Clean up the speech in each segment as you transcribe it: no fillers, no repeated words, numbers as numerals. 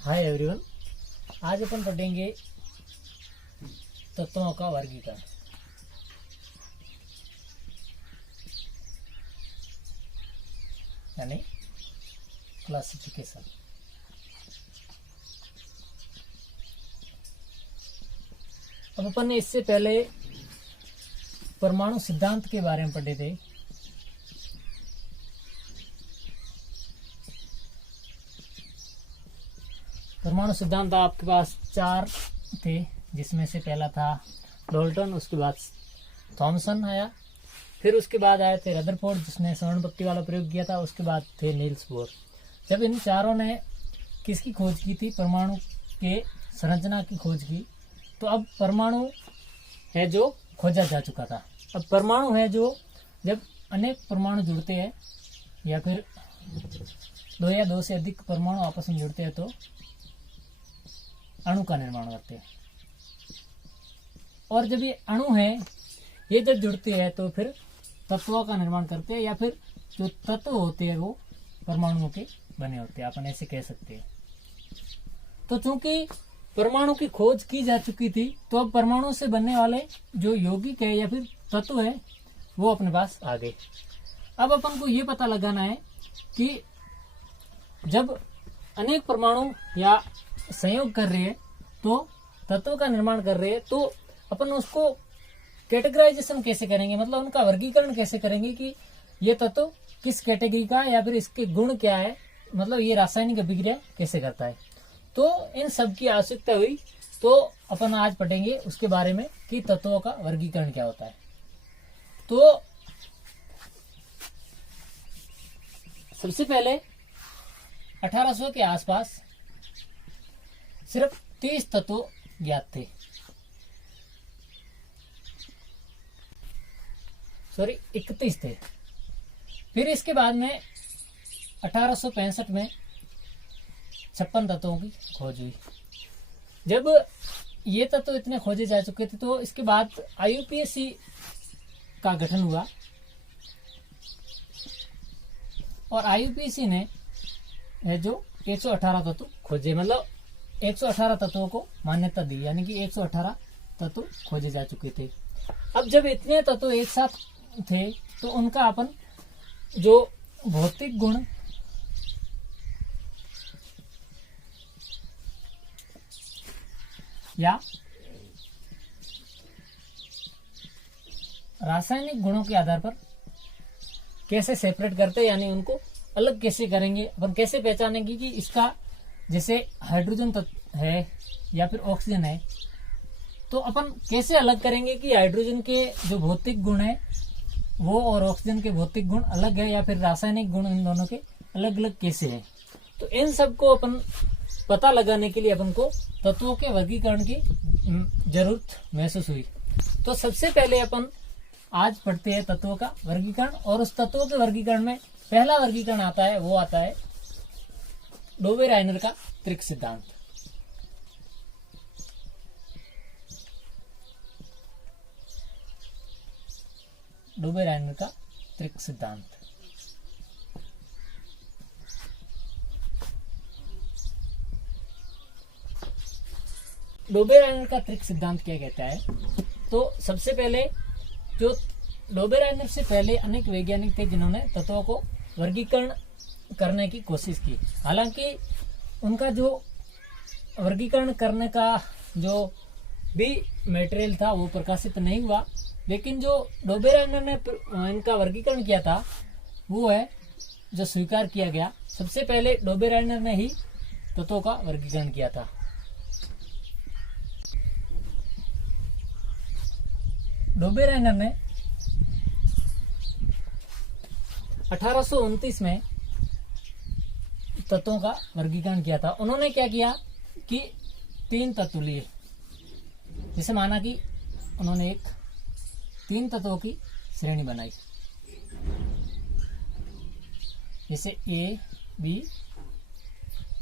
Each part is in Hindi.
हाय एवरीवन, आज अपन पढ़ेंगे तत्वों का वर्गीकरण। यानी क्लासिफिकेशन। अब अपन ने इससे पहले परमाणु सिद्धांत के बारे में पढ़े थे। परमाणु सिद्धांत आपके पास 4 थे, जिसमें से पहला था डाल्टन, उसके बाद थॉमसन आया, फिर उसके बाद आए थे रदरफोर्ड जिसने स्वर्ण बत्ती वाला प्रयोग किया था, उसके बाद थे नील्स बोर। जब इन चारों ने किसकी खोज की थी? परमाणु के संरचना की खोज की। तो अब परमाणु है जो खोजा जा चुका था। अब परमाणु है जो जब अनेक परमाणु जुड़ते हैं या फिर 2 या 2 से अधिक परमाणु आपस में जुड़ते हैं तो अणु का निर्माण करते हैं। और जब ये अणु है, ये जब जुड़ते हैं तो फिर तत्वों का निर्माण करते हैं, या फिर जो तत्व होते हैं वो परमाणुओं के बने होते हैं, अपन ऐसे कह सकते हैं। तो चूंकि परमाणु की खोज की जा चुकी थी, तो अब परमाणु से बनने वाले जो यौगिक है या फिर तत्व है वो अपने पास आ गए। अब अपन को ये पता लगाना है कि जब अनेक परमाणु या संयोग कर रहे हैं तो तत्व का निर्माण कर रहे हैं, तो अपन उसको कैटेगराइजेशन कैसे करेंगे, मतलब उनका वर्गीकरण कैसे करेंगे कि ये तत्व किस कैटेगरी का है या फिर इसके गुण क्या है, मतलब ये रासायनिक अभिक्रिया कैसे करता है। तो इन सब की आवश्यकता हुई, तो अपन आज पढ़ेंगे उसके बारे में कि तत्वों का वर्गीकरण क्या होता है। तो सबसे पहले 1800 के आसपास सिर्फ 30 तत्व ज्ञात थे, 31 थे। फिर इसके बाद में 1865 में 56 तत्वों की खोज हुई। जब ये तत्व इतने खोजे जा चुके थे तो इसके बाद IUPAC का गठन हुआ और IUPAC ने जो 118 तत्व खोजे, मतलब 118 तत्वों को मान्यता दी, यानी कि 118 तत्व खोजे जा चुके थे। अब जब इतने तत्व एक साथ थे तो उनका अपन जो भौतिक गुण या रासायनिक गुणों के आधार पर कैसे सेपरेट करते, यानी उनको अलग कैसे करेंगे, अपन कैसे पहचानेंगे कि इसका जैसे हाइड्रोजन तत्व है या फिर ऑक्सीजन है, तो अपन कैसे अलग करेंगे कि हाइड्रोजन के जो भौतिक गुण है वो और ऑक्सीजन के भौतिक गुण अलग है, या फिर रासायनिक गुण इन दोनों के अलग अलग कैसे हैं। तो इन सब को अपन पता लगाने के लिए अपन को तत्वों के वर्गीकरण की जरूरत महसूस हुई। तो सबसे पहले अपन आज पढ़ते हैं तत्वों का वर्गीकरण, और उस तत्वों के वर्गीकरण में पहला वर्गीकरण आता है, वो आता है डोबे-राइनर का त्रिक सिद्धांत। डोबे-राइनर का त्रिक सिद्धांत। डोबे-राइनर का त्रिक सिद्धांत क्या कहता है? तो सबसे पहले जो डोबे-राइनर से पहले अनेक वैज्ञानिक थे जिन्होंने तत्वों को वर्गीकरण करने की कोशिश की। हालांकि उनका जो वर्गीकरण करने का जो भी मटेरियल था वो प्रकाशित नहीं हुआ, लेकिन जो डोबे-राइनर ने इनका वर्गीकरण किया था वो है जो स्वीकार किया गया। सबसे पहले डोबे-राइनर ने ही तत्वों का वर्गीकरण किया था। डोबे-राइनर ने 1829 में तत्वों का वर्गीकरण किया था। उन्होंने क्या किया कि 3 तत्व लिए, जैसे माना कि उन्होंने 3 तत्वों की श्रेणी बनाई, जैसे A, B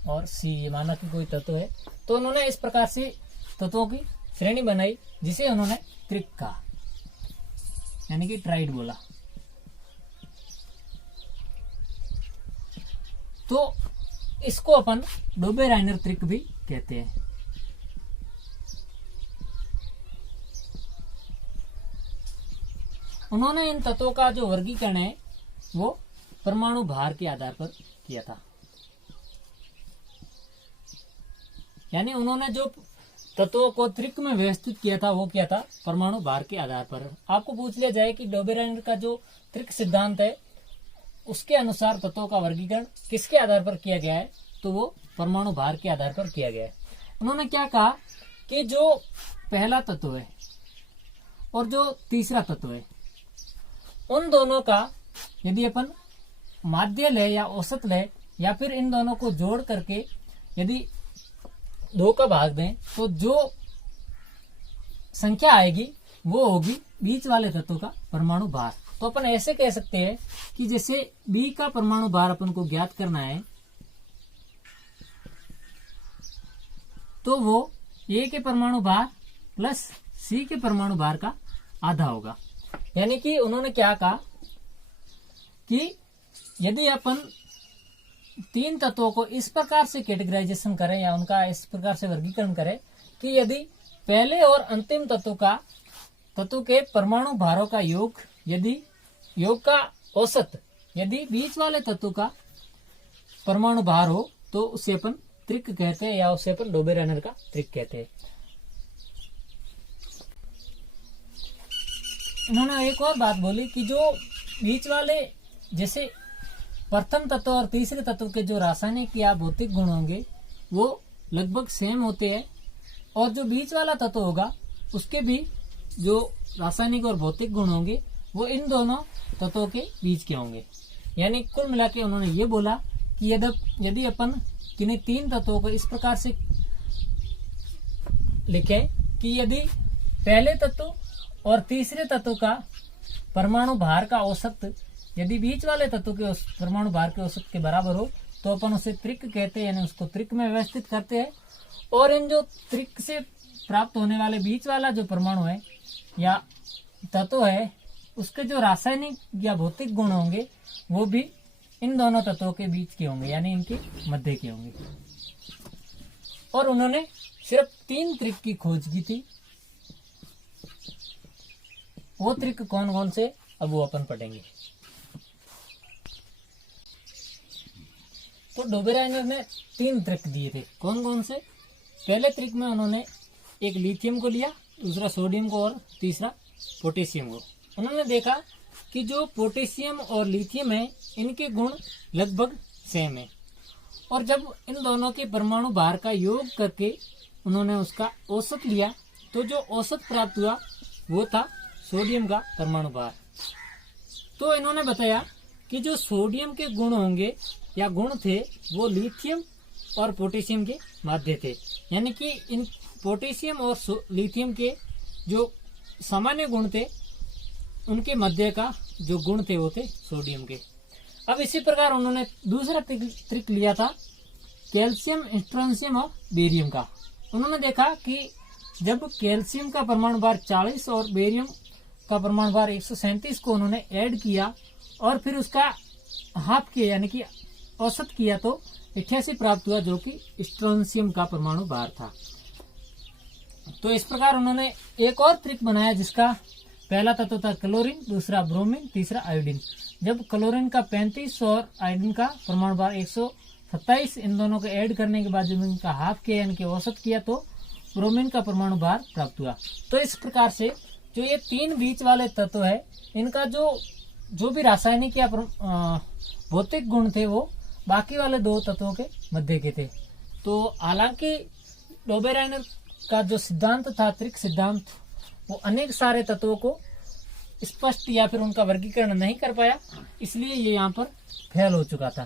और C, ये माना कि कोई तत्व है। तो उन्होंने इस प्रकार से तत्वों की श्रेणी बनाई जिसे उन्होंने त्रिक कहा, यानी कि ट्राइड बोला। तो इसको अपन डोबेराइनर त्रिक भी कहते हैं। उन्होंने इन तत्वों का जो वर्गीकरण है वो परमाणु भार के आधार पर किया था। यानी उन्होंने जो तत्वों को त्रिक में व्यवस्थित किया था वो क्या था, परमाणु भार के आधार पर। आपको पूछ लिया जाए कि डोबेराइनर का जो त्रिक सिद्धांत है उसके अनुसार तत्वों का वर्गीकरण किसके आधार पर किया गया है, तो वो परमाणु भार के आधार पर किया गया है। उन्होंने क्या कहा कि जो पहला तत्व है और जो तीसरा तत्व है उन दोनों का यदि अपन माध्य ले या औसत ले या फिर इन दोनों को जोड़ करके यदि 2 का भाग दें तो जो संख्या आएगी वो होगी बीच वाले तत्व का परमाणु भार। तो अपन ऐसे कह सकते हैं कि जैसे B का परमाणु भार अपन को ज्ञात करना है तो वो A के परमाणु भार प्लस C के परमाणु भार का आधा होगा। यानी कि उन्होंने क्या कहा कि यदि अपन 3 तत्वों को इस प्रकार से कैटेगराइजेशन करें या उनका इस प्रकार से वर्गीकरण करें कि यदि पहले और अंतिम तत्व के परमाणु भारों का योग, यदि योग का औसत यदि बीच वाले तत्व का परमाणु भार हो तो उसे अपन त्रिक कहते हैं या उसे अपन डोबेराइनर का त्रिक कहते हैं। उन्होंने एक और बात बोली कि जो बीच वाले जैसे प्रथम तत्व और तीसरे तत्व के जो रासायनिक या भौतिक गुण होंगे वो लगभग सेम होते हैं और जो बीच वाला तत्व होगा उसके भी जो रासायनिक और भौतिक गुण होंगे वो इन दोनों तत्वों के बीच के होंगे। यानी कुल मिला के उन्होंने ये बोला कि यदि अपन किन्हीं 3 तत्वों को इस प्रकार से लिखे कि यदि पहले तत्व और तीसरे तत्व का परमाणु भार का औसत यदि बीच वाले तत्व के परमाणु भार के औसत के बराबर हो तो अपन उसे त्रिक कहते हैं, यानी उसको त्रिक में व्यवस्थित करते हैं। और इन जो त्रिक से प्राप्त होने वाले बीच वाला जो परमाणु है या तत्व है उसके जो रासायनिक या भौतिक गुण होंगे वो भी इन दोनों तत्वों के बीच के होंगे, यानी इनके मध्य के होंगे। और उन्होंने सिर्फ 3 त्रिक की खोज की थी। वो त्रिक कौन कौन से अब वो अपन पढ़ेंगे। तो डोबेराइनर ने 3 त्रिक दिए थे। कौन कौन से? पहले त्रिक में उन्होंने एक लिथियम को लिया, दूसरा सोडियम को और तीसरा पोटेशियम को। उन्होंने देखा कि जो पोटेशियम और लिथियम है इनके गुण लगभग सेम है और जब इन दोनों के परमाणु भार का योग करके उन्होंने उसका औसत लिया तो जो औसत प्राप्त हुआ वो था सोडियम का परमाणु भार। तो इन्होंने बताया कि जो सोडियम के गुण होंगे या गुण थे वो लिथियम और पोटेशियम के माध्य थे, यानी कि इन पोटेशियम और लिथियम के जो सामान्य गुण थे उनके मध्य का जो गुण थे वो थे सोडियम के। अब इसी प्रकार उन्होंने दूसरा त्रिक लिया था कैल्शियम, स्ट्रोंशियम और बेरियम का। उन्होंने देखा कि जब कैल्शियम का परमाणु भार 40 और बेरियम का परमाणु भार 137 को उन्होंने ऐड किया और फिर उसका हाफ किया यानी कि औसत किया तो 88 प्राप्त हुआ जो कि स्ट्रोंशियम का परमाणु भार था। तो इस प्रकार उन्होंने एक और त्रिक बनाया जिसका पहला तत्व था क्लोरीन, दूसरा ब्रोमीन, तीसरा आयोडीन। जब क्लोरीन का 35 और आयोडीन का परमाणु भार 127 इन दोनों को ऐड करने के बाद जब इनका हाफ किया यानी कि औसत किया तो ब्रोमीन का परमाणु भार प्राप्त हुआ। तो इस प्रकार से जो ये 3 बीच वाले तत्व है इनका जो भी रासायनिक या भौतिक गुण थे वो बाकी वाले 2 तत्वों के मध्य के थे। तो हालांकि डोबेराइनर का जो सिद्धांत था त्रिक सिद्धांत वो अनेक सारे तत्वों को स्पष्ट या फिर उनका वर्गीकरण नहीं कर पाया, इसलिए ये यहाँ पर फेल हो चुका था।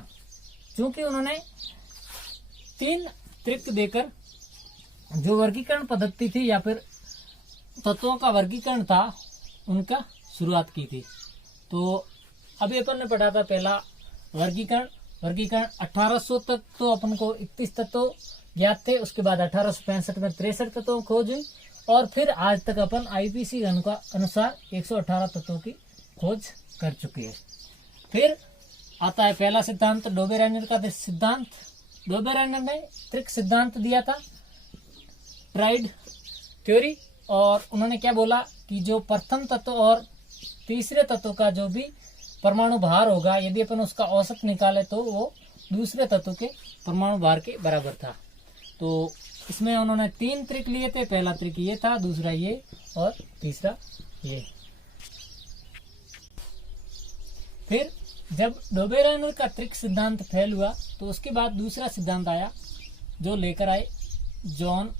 क्योंकि उन्होंने 3 त्रिक देकर जो वर्गीकरण पद्धति थी या फिर तत्वों का वर्गीकरण था उनका शुरुआत की थी। तो अभी अपन ने पढ़ा था पहला वर्गीकरण 1800 तक तो अपन को 31 तत्व ज्ञात थे, उसके बाद 1865 में 63 तत्वों खोज हुई और फिर आज तक अपन आईपीसी घन का अनुसार 118 तत्वों की खोज कर चुके हैं। फिर आता है पहला सिद्धांत डोबेराइनर का सिद्धांत डोबेरेनर ने त्रिक सिद्धांत दिया था, ट्राइड थ्योरी, और उन्होंने क्या बोला कि जो प्रथम तत्व और तीसरे तत्व का जो भी परमाणु भार होगा, यदि अपन उसका औसत निकाले तो वो दूसरे तत्व के परमाणु भार के बराबर था। तो इसमें उन्होंने 3 त्रिक लिए थे, पहला त्रिक ये था, दूसरा ये और तीसरा ये। फिर जब डोबेरेनर का त्रिक सिद्धांत फेल हुआ तो उसके बाद दूसरा सिद्धांत आया जो लेकर आए जॉन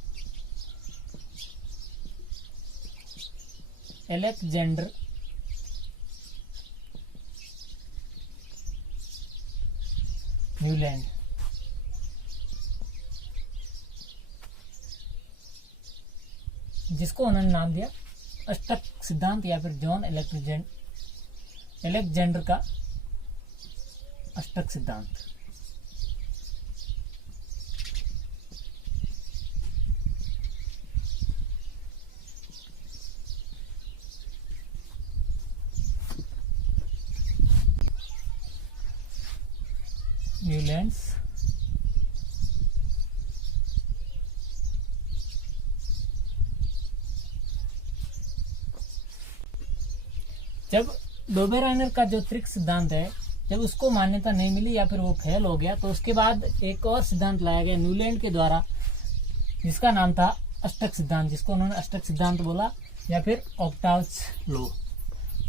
अलेक्जेंडर न्यूलैंड। जिसको उन्होंने नाम दिया अष्टक सिद्धांत या फिर जॉन अलेक्जेंडर का अष्टक सिद्धांत। न्यूलैंड्स जब डोबेरेनर का जो त्रिक सिद्धांत है, जब उसको मान्यता नहीं मिली या फिर वो फेल हो गया, तो उसके बाद एक और सिद्धांत लाया गया न्यूलैंड के द्वारा, जिसका नाम था अष्टक सिद्धांत, जिसको उन्होंने अष्टक सिद्धांत बोला या फिर ऑक्टाव्स लॉ।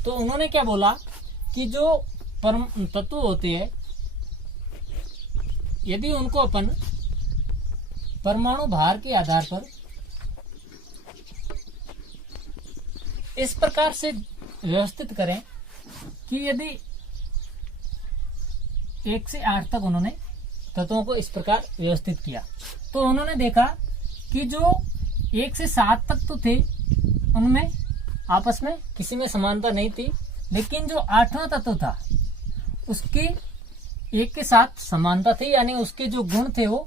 तो उन्होंने क्या बोला कि जो परम तत्व होते हैं, यदि उनको अपन परमाणु भार के आधार पर इस प्रकार से व्यवस्थित करें कि यदि 1 से 8 तक उन्होंने तत्वों को इस प्रकार व्यवस्थित किया, तो उन्होंने देखा कि जो 1 से 7 तक तो थे, उनमें आपस में किसी में समानता नहीं थी, लेकिन जो 8वां तत्व था उसकी 1 के साथ समानता थी, यानी उसके जो गुण थे वो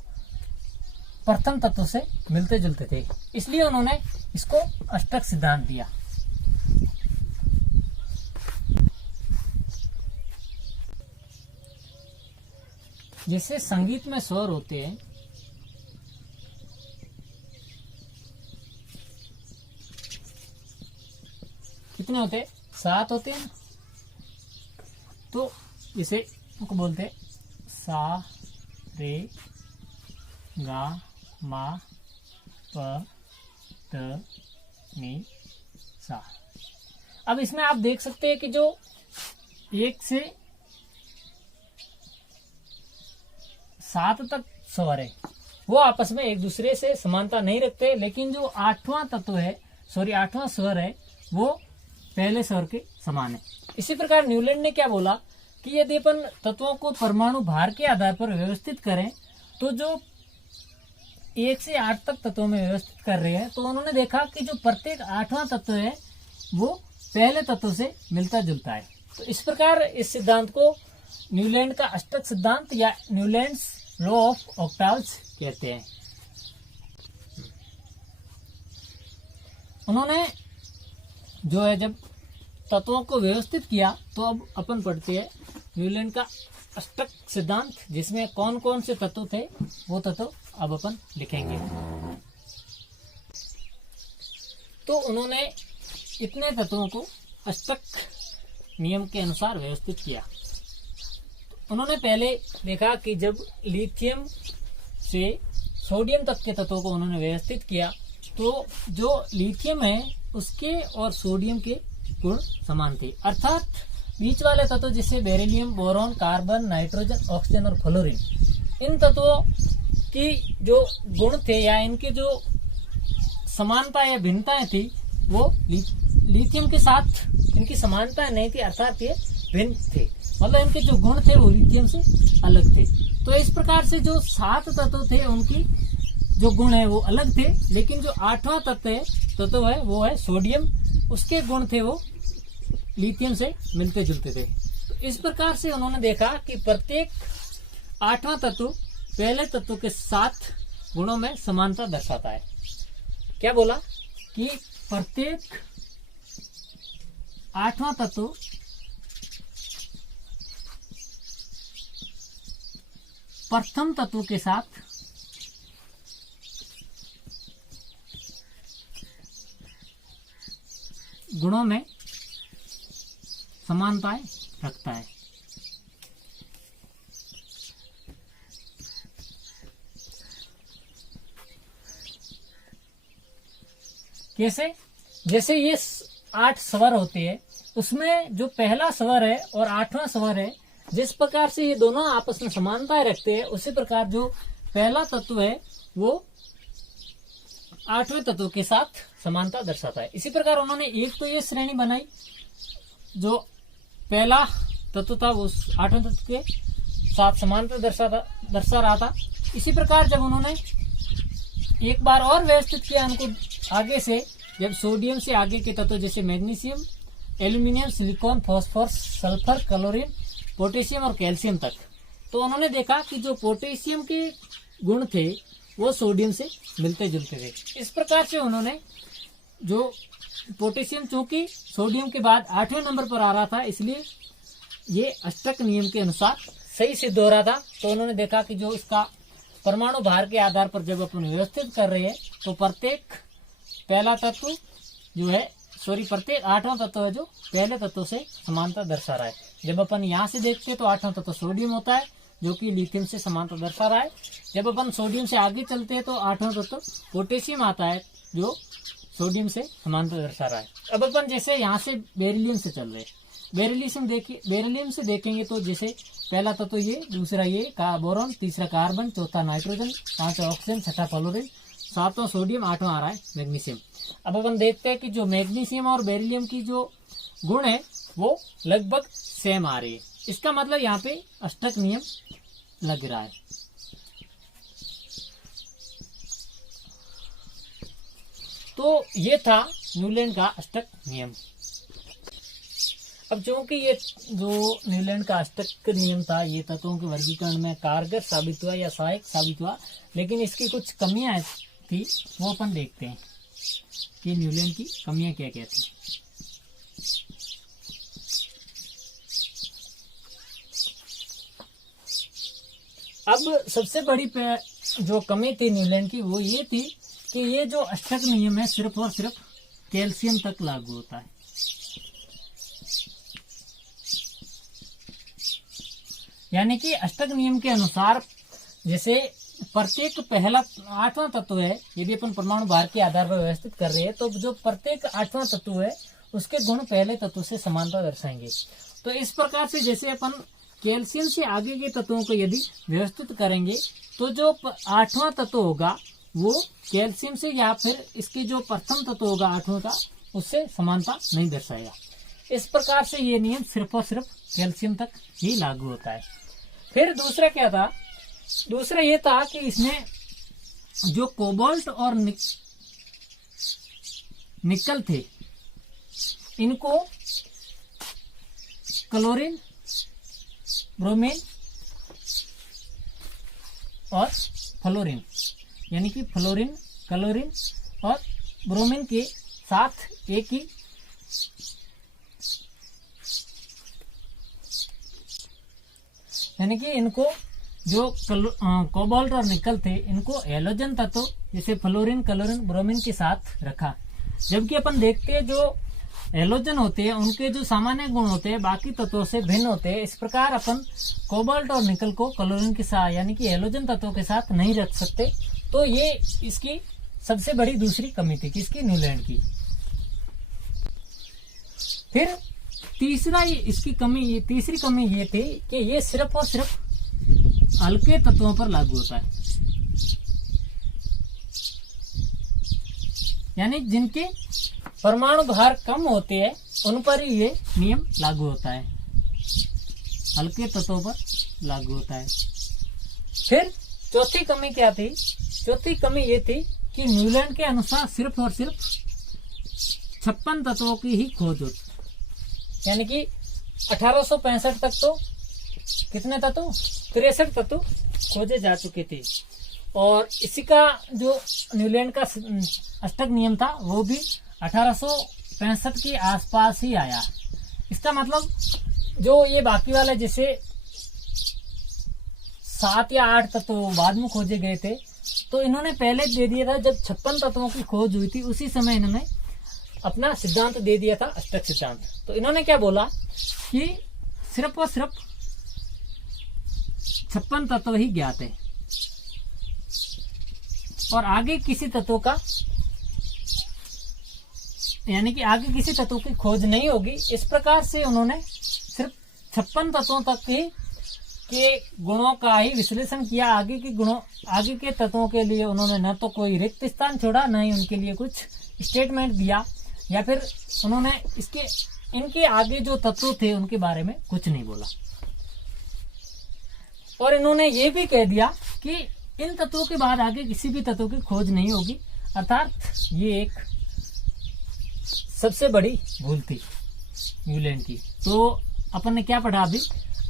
प्रथम तत्व से मिलते जुलते थे। इसलिए उन्होंने इसको अष्टक सिद्धांत दिया। जैसे संगीत में स्वर होते हैं, कितने होते हैं? 7 होते हैं। तो जैसे उनको बोलते हैं सा रे गा मा प द नी सा। अब इसमें आप देख सकते हैं कि जो 1 से 7 तक स्वर है वो आपस में एक दूसरे से समानता नहीं रखते, लेकिन जो 8वां तत्व है, 8वां स्वर है, वो पहले स्वर के समान है। इसी प्रकार न्यूलैंड ने क्या बोला कि यदि अपन तत्वों को परमाणु भार के आधार पर व्यवस्थित करें, तो जो 1 से 8 तक तत्वों में व्यवस्थित कर रहे हैं, तो उन्होंने देखा कि जो प्रत्येक 8वां तत्व है वो पहले तत्व से मिलता जुलता है। तो इस प्रकार इस सिद्धांत को न्यूलैंड का अष्टक सिद्धांत या न्यूलैंड्स लॉ ऑफ ऑक्टाव्स कहते हैं। उन्होंने जो है जब तत्वों को व्यवस्थित किया, तो अब अपन पढ़ते हैं न्यूलैंड का अष्टक सिद्धांत, जिसमें कौन कौन से तत्व थे वो तत्व अब अपन लिखेंगे। तो उन्होंने इतने तत्वों को अष्टक नियम के अनुसार व्यवस्थित किया। उन्होंने पहले देखा कि जब लिथियम से सोडियम तक के तत्वों को उन्होंने व्यवस्थित किया, तो जो लिथियम है उसके और सोडियम के गुण समान थे, अर्थात बीच वाले तत्व जैसे beryllium, boron, carbon, nitrogen, oxygen और फ्लोरीन, इन तत्वों की जो गुण थे या इनके जो समानता या भिन्नताएं थी वो लिथियम के साथ इनकी समानता नहीं थी, अर्थात ये भिन्न थे, मतलब इनके जो गुण थे वो लिथियम से अलग थे। तो इस प्रकार से जो 7 तत्व थे उनकी जो गुण है वो अलग थे, लेकिन जो 8वां तत्व है वो है सोडियम, उसके गुण थे वो लिथियम से मिलते जुलते थे। तो इस प्रकार से उन्होंने देखा कि प्रत्येक 8वां तत्व पहले तत्व के 7 गुणों में समानता दर्शाता है। क्या बोला कि प्रत्येक 8वां तत्व प्रथम तत्व के साथ गुणों में समानताएं रखता है। कैसे? जैसे ये 8 स्वर होते हैं, उसमें जो पहला स्वर है और 8वां स्वर है, जिस प्रकार से ये दोनों आपस में समानताएं रखते हैं, उसी प्रकार जो पहला तत्व है वो 8वें तत्व के साथ समानता दर्शाता है। इसी प्रकार उन्होंने एक तो ये श्रेणी बनाई, जो पहला तत्व था वो 8वें तत्व के साथ समानता दर्शा रहा था। इसी प्रकार जब उन्होंने एक बार और व्यवस्थित किया उनको आगे से, जब सोडियम से आगे के तत्व जैसे magnesium, aluminium, silicon, phosphorus, sulphur, chlorine, potassium और कैल्शियम तक, तो उन्होंने देखा कि जो पोटेशियम के गुण थे वो सोडियम से मिलते जुलते थे। इस प्रकार से उन्होंने जो पोटेशियम, चूंकि सोडियम के बाद 8वें नंबर पर आ रहा था, इसलिए ये अष्टक नियम के अनुसार सही सिद्ध हो रहा था। तो उन्होंने देखा कि जो इसका परमाणु भार के आधार पर जब अपन व्यवस्थित कर रहे हैं, तो प्रत्येक पहला तत्व जो है, प्रत्येक 8वां तत्व है जो पहले तत्व से समानता दर्शा रहा है। जब अपन यहाँ से देखते हैं तो 8वां तत्व सोडियम होता है, जो कि लिथियम से समानता दर्शा रहा है। जब अपन सोडियम से आगे चलते हैं तो 8वां तत्व पोटेशियम आता है, जो सोडियम से समानता दर्शा रहा है। अब अपन जैसे यहाँ से बेरिलियम से चल रहे हैं, बेरिलियम से देखेंगे तो जैसे पहला तत्व ये, दूसरा ये बोरॉन, तीसरा कार्बन, चौथा नाइट्रोजन, पांचवा ऑक्सीजन, छठा फ्लोरीन, सातवां सोडियम, 8वां आ रहा है मैग्नीशियम। अब अपन देखते हैं कि जो मैग्नीशियम और बेरिलियम की जो गुण है वो लगभग सेम आ रही है। इसका मतलब यहाँ पे अष्टक नियम लग रहा है। तो ये था न्यूलैंड का अष्टक नियम। अब चूंकि ये जो न्यूलैंड का अष्टक नियम था, ये तत्वों के वर्गीकरण में कारगर साबित हुआ या सहायक साबित हुआ, लेकिन इसकी कुछ कमियां थी, वो अपन देखते हैं कि न्यूलैंड की कमियां क्या क्या थी। अब सबसे बड़ी जो कमी थी न्यूलैंड की वो ये थी कि ये जो अष्टक नियम है सिर्फ और सिर्फ कैल्शियम तक लागू होता है। यानी कि अष्टक नियम के अनुसार जैसे प्रत्येक पहला 8वां तत्व है, यदि अपन परमाणु भार के आधार पर व्यवस्थित कर रहे हैं, तो जो प्रत्येक 8वां तत्व है उसके गुण पहले तत्व से समानता दर्शाएंगे। तो इस प्रकार से जैसे अपन कैल्शियम से आगे के तत्वों को यदि व्यवस्थित करेंगे, तो जो 8वां तत्व होगा वो कैल्शियम से या फिर इसके जो प्रथम तत्व होगा 8वां का, उससे समानता नहीं दर्शाएगा। इस प्रकार से ये नियम सिर्फ और सिर्फ कैल्शियम तक ही लागू होता है। फिर दूसरा क्या था? दूसरा ये था कि इसमें जो कोबाल्ट और निकल थे, इनको क्लोरीन, ब्रोमीन और फ्लोरीन, यानी कि फ्लोरीन, क्लोरीन और ब्रोमीन के साथ एक ही यानी कि इनको जो कोबाल्ट और निकल थे, इनको हैलोजन तत्व जैसे फ्लोरीन, क्लोरीन, ब्रोमीन के साथ रखा। जबकि अपन देखते हैं जो हैलोजन होते हैं उनके जो सामान्य गुण होते हैं बाकी तत्वों से भिन्न होते हैं। इस प्रकार अपन कोबाल्ट और निकल को क्लोरीन के साथ यानी कि हैलोजन तत्वों के साथ नहीं रख सकते। तो ये इसकी सबसे बड़ी दूसरी कमी थी, किसकी? न्यूलैंड की। फिर तीसरी कमी ये थी कि ये सिर्फ और सिर्फ हल्के तत्वों पर लागू होता है, यानी जिनके परमाणु भार कम होते हैं उन पर ही ये नियम लागू होता है, हल्के तत्वों पर लागू होता है। फिर चौथी कमी क्या थी? चौथी कमी ये थी कि न्यूलैंड के अनुसार सिर्फ और सिर्फ 56 तत्वों की ही खोज होती, यानी कि 1865 तक तो कितने तत्व? 63 तत्व खोजे जा चुके थे। और इसी का जो न्यूलैंड का अष्टक नियम था वो भी 1865 के आसपास ही आया। इसका मतलब जो ये बाकी वाला जैसे 7 या 8 तत्व बाद में खोजे गए थे, तो इन्होंने पहले दे दिया था जब 56 तत्वों की खोज हुई थी, उसी समय इन्होंने अपना सिद्धांत दे दिया था, अष्टक सिद्धांत। तो इन्होंने क्या बोला कि सिर्फ और सिर्फ 56 तत्व ही ज्ञात है और आगे किसी तत्व का, यानी कि आगे किसी तत्व की खोज नहीं होगी। इस प्रकार से उन्होंने सिर्फ 56 तत्वों तक ही के गुणों का ही विश्लेषण किया। आगे के तत्वों के लिए उन्होंने न तो कोई रिक्त स्थान छोड़ा, न ही उनके लिए कुछ स्टेटमेंट दिया, या फिर उन्होंने इनके आगे जो तत्व थे उनके बारे में कुछ नहीं बोला। और इन्होंने ये भी कह दिया कि इन तत्वों के बाद आगे किसी भी तत्व की खोज नहीं होगी, अर्थात ये एक सबसे बड़ी भूल थी न्यूलैंड की। तो अपन ने क्या पढ़ा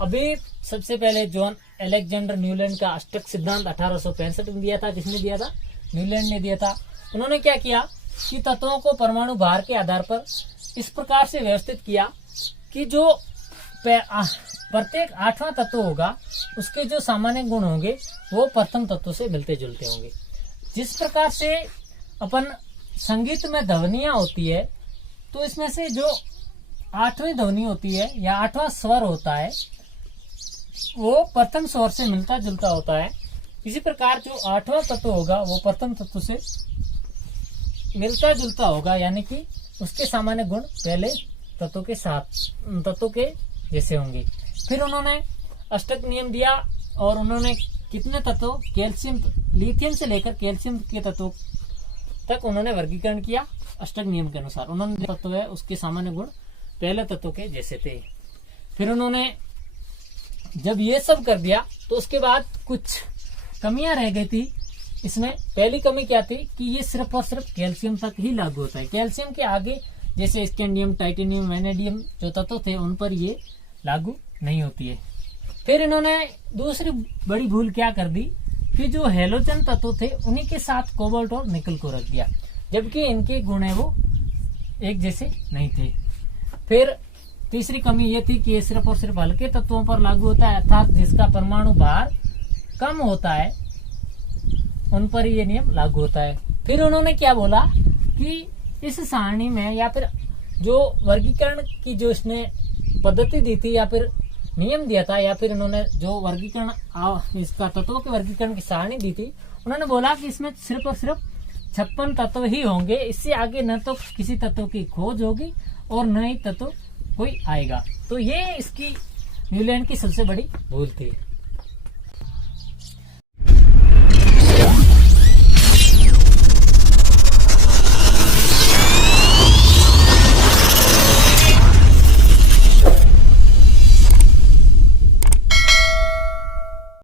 अभी सबसे पहले जॉन अलेक्जेंडर न्यूलैंड का अष्टक सिद्धांत 1865 में दिया था। किसने दिया था? न्यूलैंड ने दिया था। उन्होंने क्या किया कि तत्वों को परमाणु भार के आधार पर इस प्रकार से व्यवस्थित किया कि जो प्रत्येक 8वां तत्व होगा उसके जो सामान्य गुण होंगे वो प्रथम तत्व से मिलते जुलते होंगे। जिस प्रकार से अपन संगीत में ध्वनियां होती है, तो इसमें से जो 8वीं ध्वनि होती है या 8वां स्वर होता है वो प्रथम स्वर से मिलता जुलता होता है। इसी प्रकार जो 8वां तत्व होगा वो प्रथम तत्व से मिलता जुलता होगा, यानी कि उसके सामान्य गुण पहले तत्व के जैसे होंगे। फिर उन्होंने अष्टक नियम दिया और उन्होंने कितने तत्व, कैल्शियम, लिथियम से लेकर कैल्शियम के तत्व तक उन्होंने वर्गीकरण किया अष्टक नियम के अनुसार। उन्होंने तत्व है उसके सामान्य गुण पहले तत्व के जैसे थे। फिर उन्होंने जब ये सब कर दिया तो उसके बाद कुछ कमियां रह गई थी इसमें। पहली कमी क्या थी कि ये सिर्फ और सिर्फ कैल्शियम तक ही लागू होता है। कैल्शियम के आगे जैसे स्कैंडियम, टाइटेनियम, वैनेडियम जो तत्व थे उन पर ये लागू नहीं होती है। फिर इन्होंने दूसरी बड़ी भूल क्या कर दी कि जो हेलोजन तत्व थे उन्हीं के साथ कोबाल्ट और निकल को रख दिया, जबकि इनके गुण है वो एक जैसे नहीं थे। फिर तीसरी कमी ये थी कि ये सिर्फ और सिर्फ हल्के तत्वों पर लागू होता है, अर्थात जिसका परमाणु भार कम होता है उन पर ये नियम लागू होता है। फिर उन्होंने क्या बोला कि इस सारणी में या फिर जो वर्गीकरण की जो इसने पद्धति दी थी या फिर नियम दिया था, या फिर इन्होंने जो वर्गीकरण इसका तत्वों के वर्गीकरण की सारणी दी थी, उन्होंने बोला कि इसमें सिर्फ और सिर्फ 56 तत्व ही होंगे, इससे आगे न तो किसी तत्व की खोज होगी और न ही तत्व कोई आएगा। तो ये इसकी न्यूलैंड की सबसे बड़ी भूल थी।